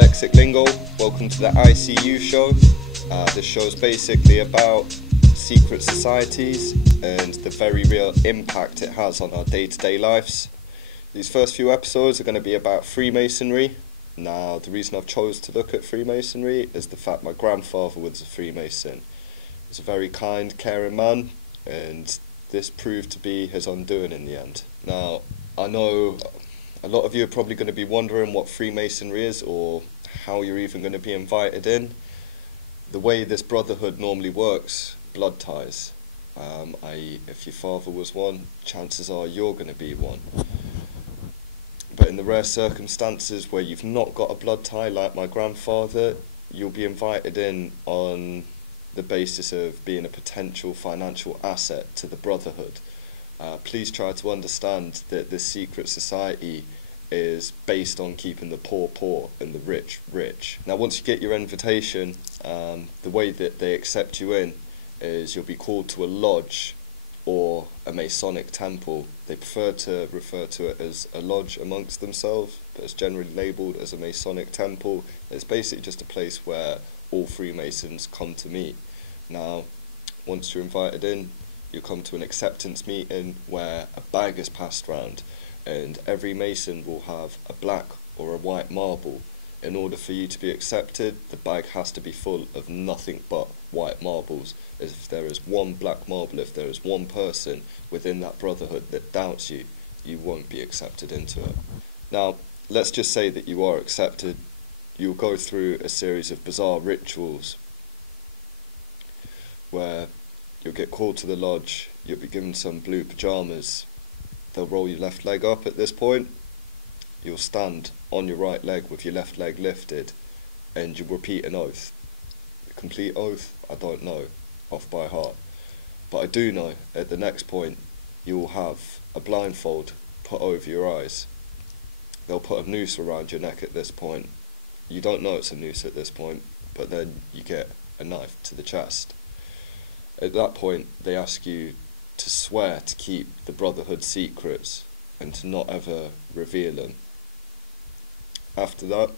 Dilexik Lingo. Welcome to the I.C.U. show. This show is basically about secret societies and the very real impact it has on our day-to-day lives. These first few episodes are going to be about Freemasonry. Now, the reason I've chose to look at Freemasonry is the fact my grandfather was a Freemason. He's a very kind, caring man, and this proved to be his undoing in the end. Now, I know a lot of you are probably going to be wondering what Freemasonry is or how you're even going to be invited in. The way this brotherhood normally works, blood ties. I.e., if your father was one, chances are you're going to be one. But in the rare circumstances where you've not got a blood tie like my grandfather, you'll be invited in on the basis of being a potential financial asset to the brotherhood. Please try to understand that this secret society is based on keeping the poor poor and the rich rich. Now, once you get your invitation, the way that they accept you in is you'll be called to a lodge or a Masonic temple. They prefer to refer to it as a lodge amongst themselves, but it's generally labelled as a Masonic temple. It's basically just a place where all Freemasons come to meet. Now, once you're invited in, you come to an acceptance meeting where a bag is passed round, and every Mason will have a black or a white marble. In order for you to be accepted, the bag has to be full of nothing but white marbles. If there is one black marble, if there is one person within that brotherhood that doubts you, you won't be accepted into it. Now, let's just say that you are accepted. You'll go through a series of bizarre rituals where you'll get called to the lodge, you'll be given some blue pyjamas, they'll roll your left leg up at this point, you'll stand on your right leg with your left leg lifted, and you'll repeat an oath. A complete oath, I don't know, off by heart. But I do know, at the next point, you'll have a blindfold put over your eyes. They'll put a noose around your neck at this point. You don't know it's a noose at this point, but then you get a knife to the chest. At that point, they ask you to swear to keep the brotherhood secrets and to not ever reveal them. After that,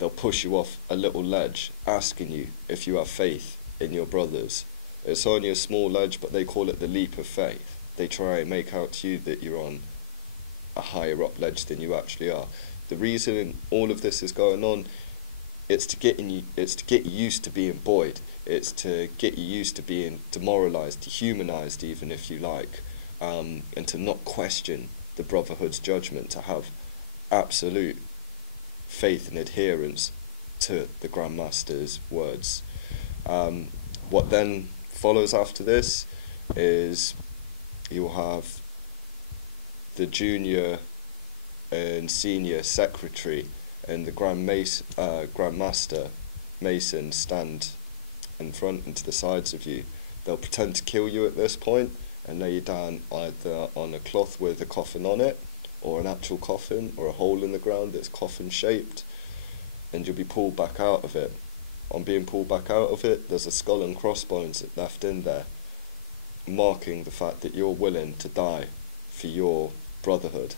they'll push you off a little ledge, asking you if you have faith in your brothers. It's only a small ledge, but they call it the leap of faith. They try and make out to you that you're on a higher up ledge than you actually are. The reason all of this is going on, it's to get you used to being buoyed. It's to get you used to being demoralised, dehumanised even, if you like, and to not question the brotherhood's judgment, to have absolute faith and adherence to the Grand Master's words. What then follows after this is you'll have the junior and senior secretary and the Grand Master Mason stand in front and to the sides of you. They'll pretend to kill you at this point and lay you down either on a cloth with a coffin on it, or an actual coffin, or a hole in the ground that's coffin shaped, and you'll be pulled back out of it. On being pulled back out of it, there's a skull and crossbones left in there, marking the fact that you're willing to die for your brotherhood.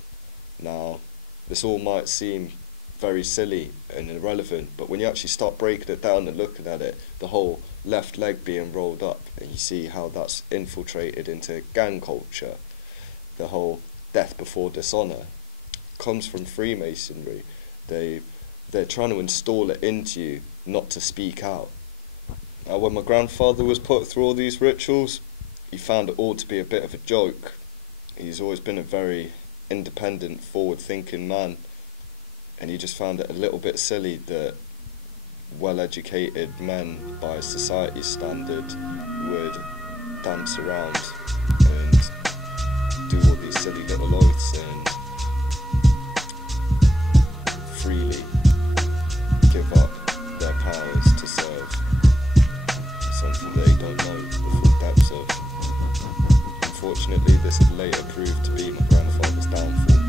Now, this all might seem very silly and irrelevant, but when you actually start breaking it down and looking at it, the whole left leg being rolled up, and you see how that's infiltrated into gang culture, the whole death before dishonour comes from Freemasonry. They're trying to install it into you not to speak out. Now, when my grandfather was put through all these rituals, he found it all to be a bit of a joke. He's always been a very independent, forward-thinking man, and he just found it a little bit silly that well-educated men by society's standard would dance around and do all these silly little oaths and freely give up their powers to serve something they don't know the full depths of. Unfortunately, this had later proved to be my grandfather's downfall.